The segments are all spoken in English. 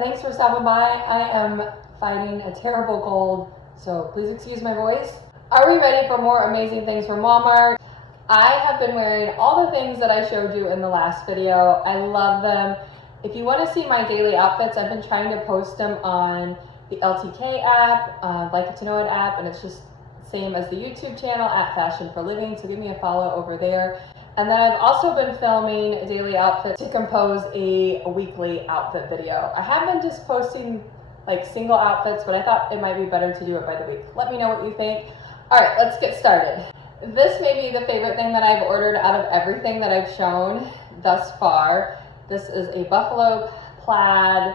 thanks for stopping by. I am fighting a terrible cold, so please excuse my voice. Are we ready for more amazing things from Walmart? I have been wearing all the things that I showed you in the last video. I love them. If you want to see my daily outfits, I've been trying to post them on the LTK app, Like It to Know It app, and it's just same as the YouTube channel at Fashion for Living, so give me a follow over there. And then I've also been filming a daily outfit to compose a weekly outfit video. I have been just posting like single outfits, but I thought it might be better to do it by the week. Let me know what you think. All right, let's get started. This may be the favorite thing that I've ordered out of everything that I've shown thus far. This is a buffalo plaid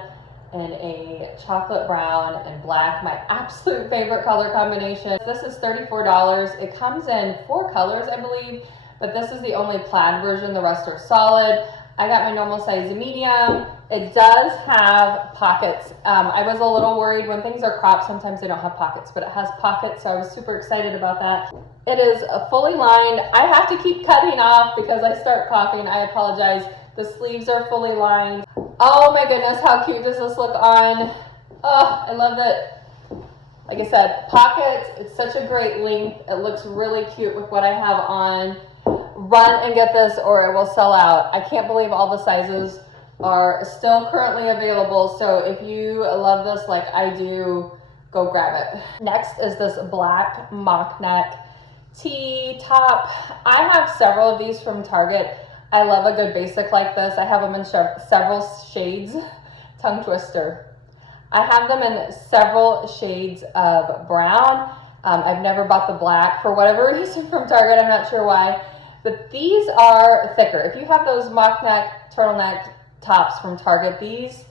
and a chocolate brown and black, my absolute favorite color combination. This is $34. It comes in 4 colors, I believe, but this is the only plaid version. The rest are solid. I got my normal size medium. It does have pockets. I was a little worried when things are cropped, sometimes they don't have pockets, but it has pockets, so I was super excited about that. It is fully lined. I have to keep cutting off because I start coughing. I apologize. The sleeves are fully lined. Oh my goodness, how cute does this look on? Oh, I love it. Like I said, pockets, it's such a great length. It looks really cute with what I have on. Run and get this or it will sell out. I can't believe all the sizes are still currently available. So if you love this like I do, go grab it. Next is this black mock neck tee top. I have several of these from Target. I love a good basic like this. I have them in several shades. Tongue twister. I have them in several shades of brown. I've never bought the black for whatever reason from Target. I'm not sure why. But these are thicker. If you have those mock neck, turtleneck tops from Target, these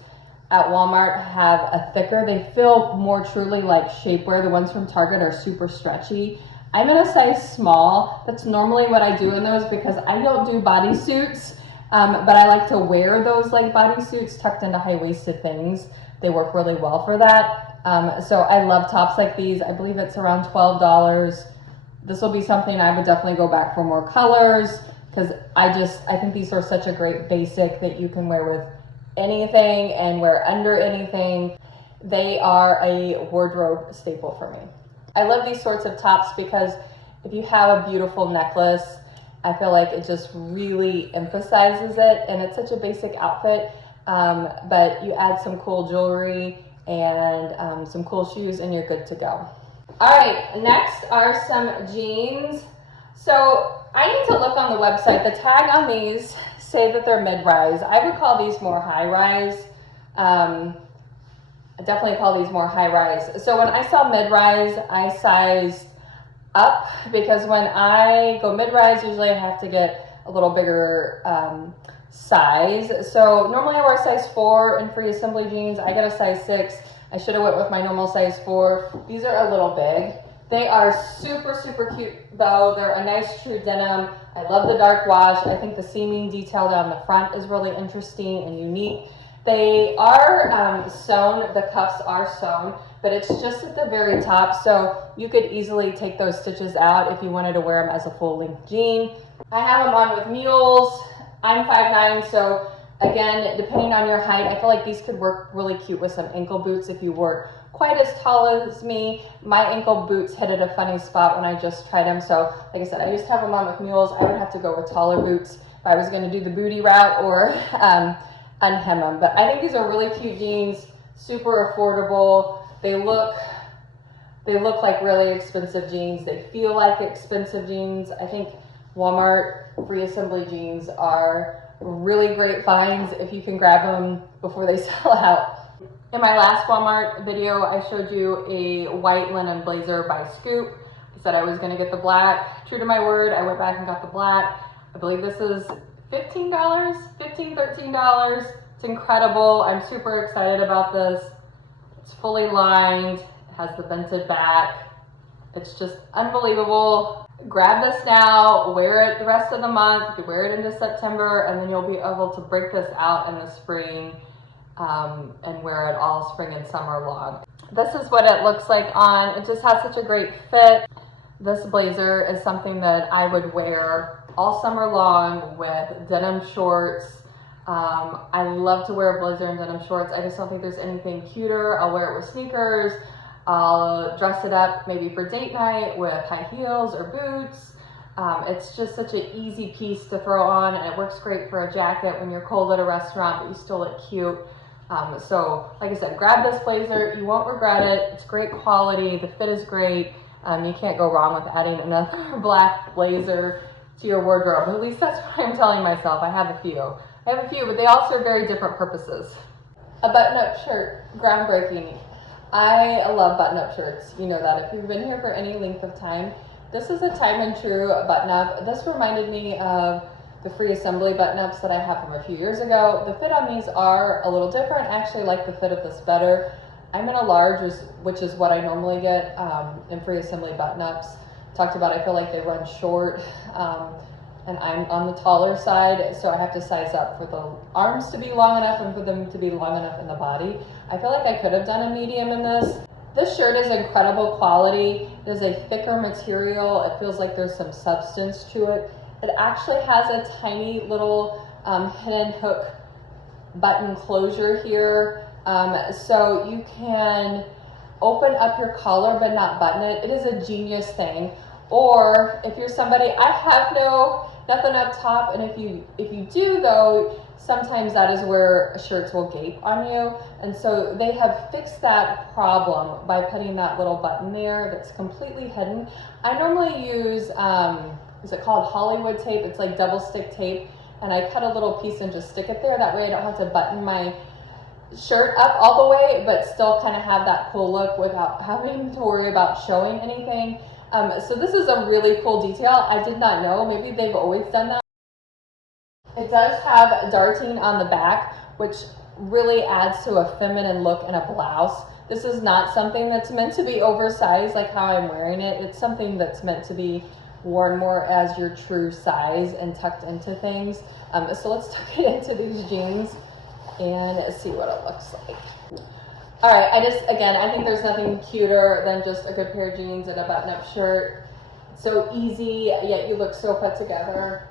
at Walmart have a thicker. They feel more truly like shapewear. The ones from Target are super stretchy. I'm in a size small. That's normally what I do in those because I don't do bodysuits, but I like to wear those like bodysuits tucked into high-waisted things. They work really well for that. So I love tops like these. I believe it's around $12. This will be something I would definitely go back for more colors because I think these are such a great basic that you can wear with anything and wear under anything. They are a wardrobe staple for me. I love these sorts of tops because if you have a beautiful necklace, I feel like it just really emphasizes it, and it's such a basic outfit, but you add some cool jewelry and some cool shoes and you're good to go. All right, next are some jeans. So I need to look on the website. The tag on these say that they're mid-rise. I would call these more high-rise. I definitely call these more high-rise. So when I saw mid-rise, I sized up because when I go mid-rise, usually I have to get a little bigger size. So normally I wear size 4 in free assembly jeans. I got a size 6. I should have went with my normal size 4. These are a little big. They are super, super cute though. They're a nice true denim. I love the dark wash. I think the seaming detail down the front is really interesting and unique. They are sewn, the cuffs are sewn, but it's just at the very top, so you could easily take those stitches out if you wanted to wear them as a full-length jean. I have them on with mules. I'm 5'9", so again, depending on your height, I feel like these could work really cute with some ankle boots if you weren't quite as tall as me. My ankle boots hit at a funny spot when I just tried them, so like I said, I just have them on with mules. I would have to go with taller boots if I was going to do the booty route or unhem them. But I think these are really cute jeans, super affordable. They look like really expensive jeans. They feel like expensive jeans. I think Walmart free assembly jeans are really great finds if you can grab them before they sell out. In my last Walmart video, I showed you a white linen blazer by Scoop. I said I was going to get the black. True to my word, I went back and got the black. I believe this is $15, $13. It's incredible. I'm super excited about this. It's fully lined. It has the vented back. It's just unbelievable. Grab this now, wear it the rest of the month. You can wear it into September, and then you'll be able to break this out in the spring and wear it all spring and summer long. This is what it looks like on. It just has such a great fit. This blazer is something that I would wear all summer long with denim shorts, I love to wear a blazer and denim shorts. I just don't think there's anything cuter. I'll wear it with sneakers. I'll dress it up maybe for date night with high heels or boots. It's just such an easy piece to throw on, and it works great for a jacket when you're cold at a restaurant but you still look cute. So like I said, grab this blazer. You won't regret it. It's great quality. The fit is great. You can't go wrong with adding another black blazer to your wardrobe. At least that's what I'm telling myself. I have a few, but they all serve very different purposes. A button-up shirt, groundbreaking. I love button-up shirts. You know that if you've been here for any length of time. This is a time and true button-up. This reminded me of the free assembly button-ups that I have from a few years ago. The fit on these are a little different. I actually like the fit of this better. I'm in a large, which is what I normally get in free assembly button-ups. Talked about, I feel like they run short, and I'm on the taller side, so I have to size up for the arms to be long enough and for them to be long enough in the body. I feel like I could have done a medium in this. This shirt is incredible quality. It is a thicker material. It feels like there's some substance to it. It actually has a tiny little hidden hook button closure here. So you can open up your collar but not button it. It is a genius thing. Or if you're somebody, I have nothing up top, and if you do though, sometimes that is where shirts will gape on you. And so they have fixed that problem by putting that little button there that's completely hidden. I normally use, is it called Hollywood tape? It's like double stick tape, and I cut a little piece and just stick it there. That way I don't have to button my shirt up all the way, but still kind of have that cool look without having to worry about showing anything. So this is a really cool detail. I did not know. Maybe they've always done that. It does have darting on the back, which really adds to a feminine look in a blouse. This is not something that's meant to be oversized like how I'm wearing it. It's something that's meant to be worn more as your true size and tucked into things. So let's tuck it into these jeans and see what it looks like. All right, I think there's nothing cuter than just a good pair of jeans and a button-up shirt. So easy, yet you look so put together.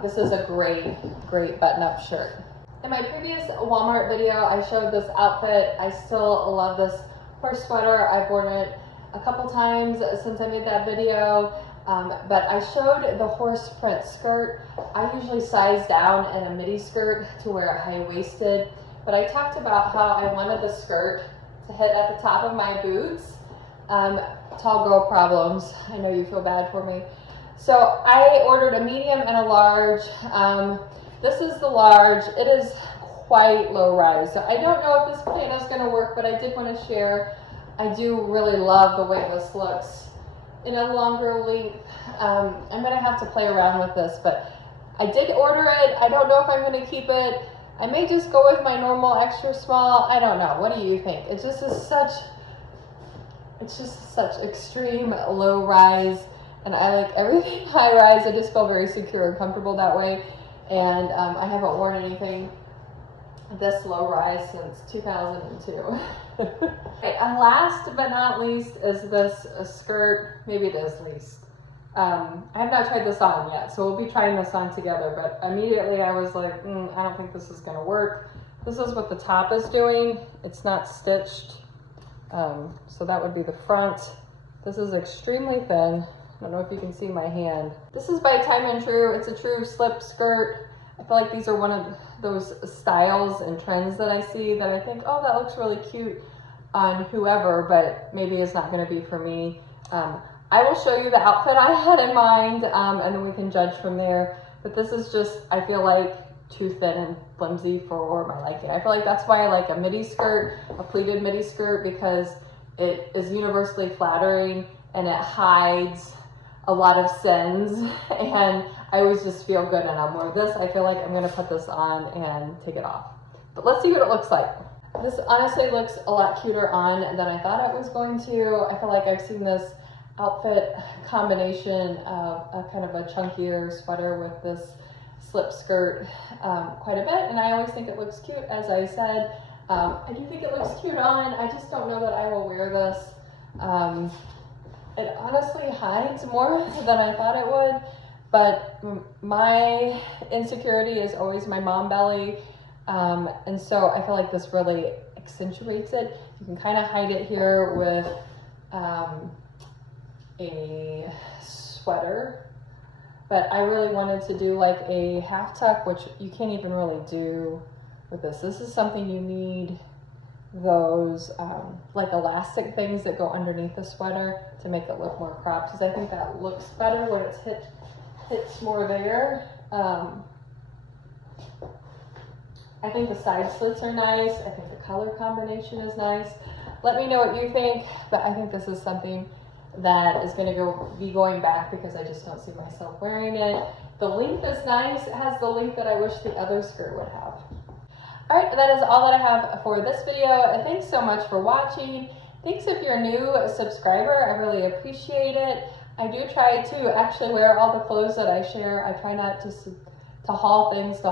This is a great button-up shirt. In my previous Walmart video, I showed this outfit. I still love this horse sweater. I've worn it a couple times since I made that video, but I showed the horse print skirt. I usually size down in a midi skirt to wear high-waisted, but I talked about how I wanted the skirt to hit at the top of my boots. Tall girl problems. I know you feel bad for me. So I ordered a medium and a large. This is the large. It is quite low rise. So I don't know if this plan is going to work, but I did want to share. I do really love the way this looks in a longer length. I'm going to have to play around with this, but I did order it. I don't know if I'm going to keep it. I may just go with my normal extra small. I don't know. What do you think? It just is such extreme low rise, and I like everything high rise. I just feel very secure and comfortable that way. And I haven't worn anything this low rise since 2002. Okay, and last but not least is this skirt. Maybe it is least. I have not tried this on yet, so we'll be trying this on together, but immediately I was like, I don't think this is going to work. This is what the top is doing. It's not stitched, so that would be the front. This is extremely thin. I don't know if you can see my hand. This is by Time and True. It's a true slip skirt. I feel like these are one of those styles and trends that I see that I think, oh, that looks really cute on whoever, but maybe it's not going to be for me. I will show you the outfit I had in mind, and then we can judge from there. But this is just, I feel like, too thin and flimsy for my liking. I feel like that's why I like a midi skirt, a pleated midi skirt, because it is universally flattering and it hides a lot of sins, and I always just feel good and I'm wearing this. I feel like I'm going to put this on and take it off. But let's see what it looks like. This honestly looks a lot cuter on than I thought it was going to. I feel like I've seen this outfit combination of a kind of a chunkier sweater with this slip skirt quite a bit, and I always think it looks cute. As I said, I do think it looks cute on. I just don't know that I will wear this. It honestly hides more than I thought it would, but my insecurity is always my mom belly. And so I feel like this really accentuates it. You can kind of hide it here with a sweater, but I really wanted to do like a half tuck, which you can't even really do with this. This is something you need those like elastic things that go underneath the sweater to make it look more cropped, because I think that looks better when it's hits more there. I think the side slits are nice. I think the color combination is nice. Let me know what you think, but I think this is something that is going to be going back because I just don't see myself wearing it. The length is nice. It has the length that I wish the other skirt would have. All right, that is all that I have for this video. Thanks so much for watching. Thanks if you're a new subscriber. I really appreciate it. I do try to actually wear all the clothes that I share. I try not just to haul things.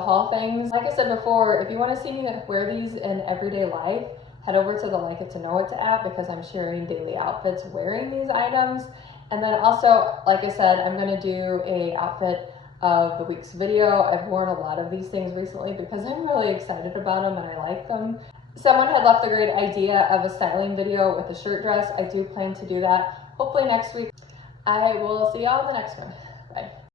Like I said before, if you want to see me wear these in everyday life, head over to the Like It to Know It app, because I'm sharing daily outfits wearing these items. And then also, like I said, I'm going to do a outfit of the week's video. I've worn a lot of these things recently because I'm really excited about them and I like them. Someone had left a great idea of a styling video with a shirt dress. I do plan to do that hopefully next week. I will see y'all in the next one.